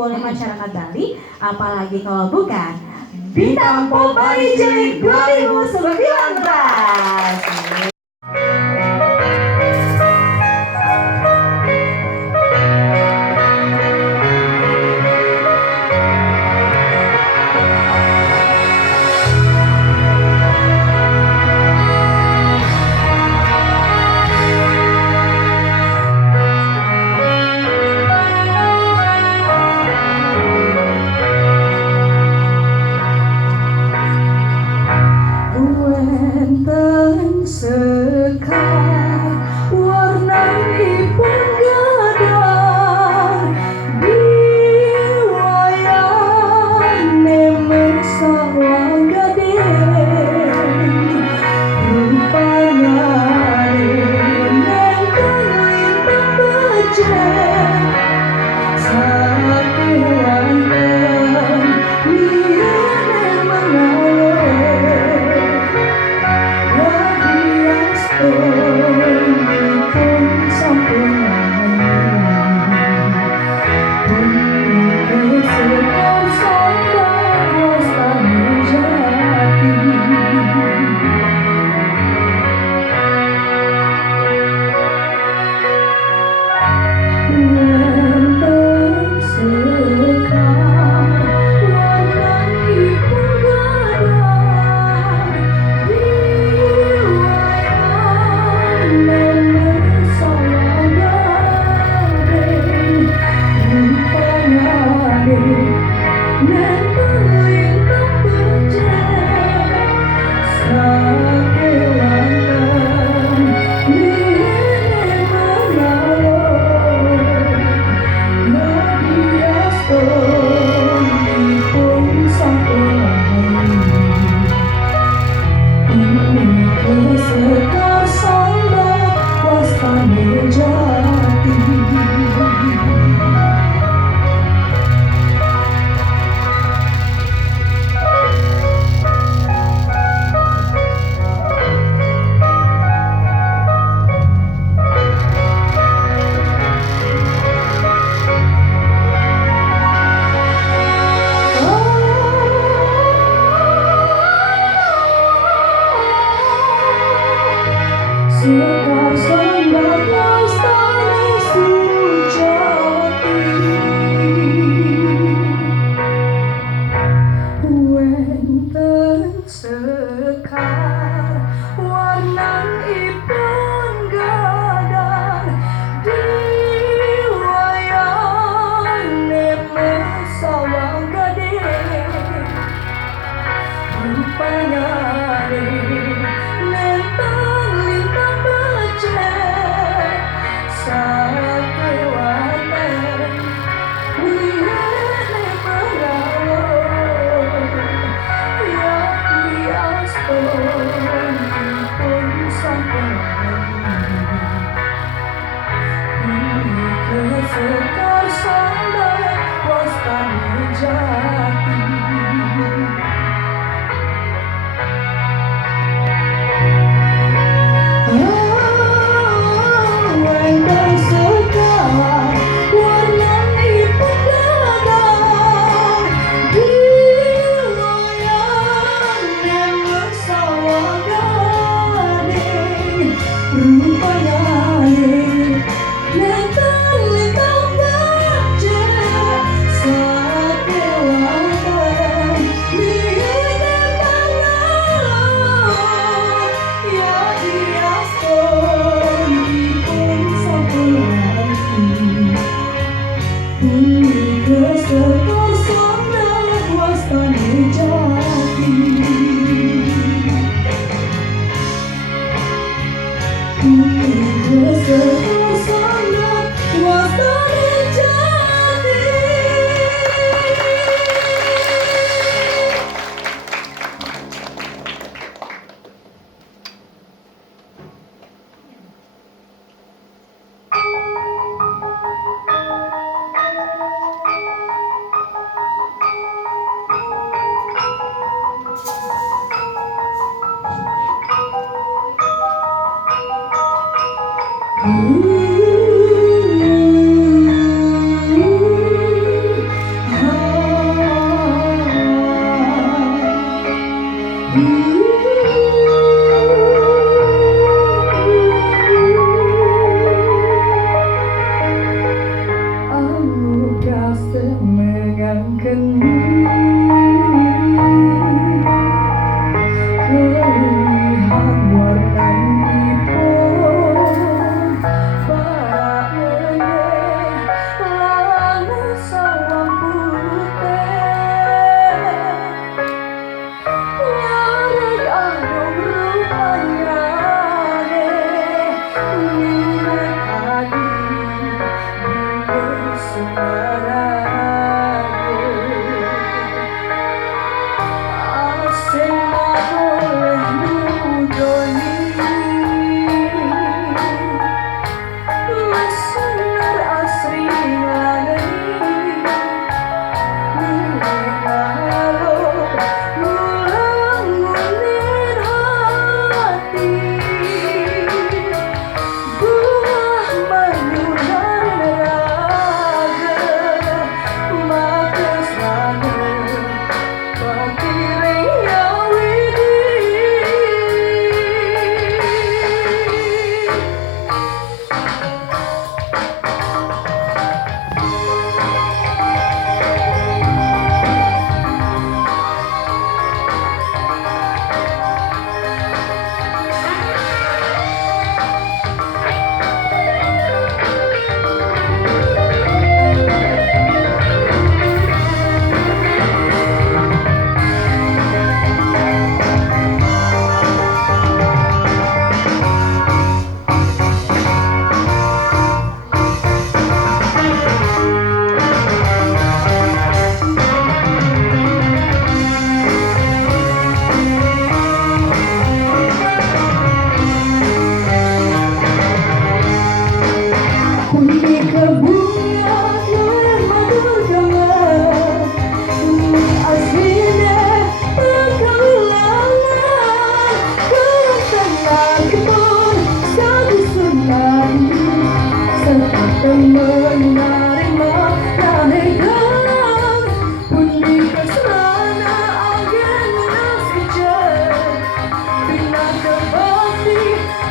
ditunggu oleh masyarakat Bali, apalagi kalau bukan Bintang Pop Bali Cilik 2019. Wenten sekar warnanipun gadang diwayane mesawa gading rupanyane nenten lintang becek sakewanten liyane mengalir Sekar sembah wastane sujati wenten sekar warnanipun gadang diwayane mesawa gading rupanyane nenten lintang becek sakewanten liyane mengalir yak diastonipun sampun sekar sandang wastane jati. Wenten sekar warnanipun gadang diwayane mesawa gading rupanyane nenten lintang becek sakewanten liyane mengalir yak diastonipun sampun punika sekar sandang wastane jati punika sekar sandang wastane jati. Anugerah semegangkan diri, kelihat warnanipun barak meneh lan sawang putih nyarek adung rupanyane nyirek adi bingkai sunarage asing boleh nudoni Mesunar asri ngaleni milik ngaluk ngulang-ngulir hati buah menyunar neraga makes rane patiring yawidi Pundi kebunga madur gambar aslinya perkaulangan ketenang kebun satu sunan serta menerima lahirkan pundi keserana agen nasijar bina kebakti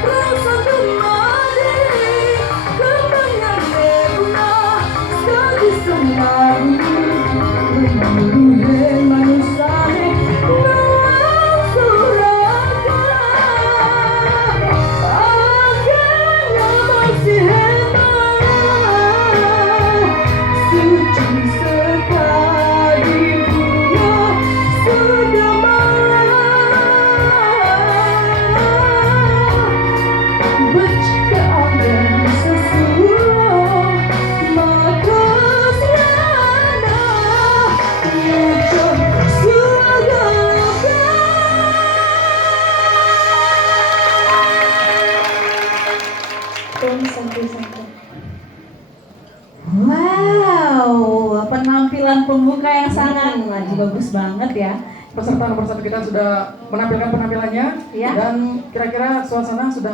rasa kemari kembangan nebuna sekali senang menyuruh manusia nawang suraga akhirnya masih hebat suci sekali punya sedemang jika ada sesuatu maka siana wujud surga. Wow, penampilan pembuka yang sangat lagi bagus banget ya. Peserta nomor 1 kita sudah menampilkan penampilannya Ya. dan kira-kira suasana sudah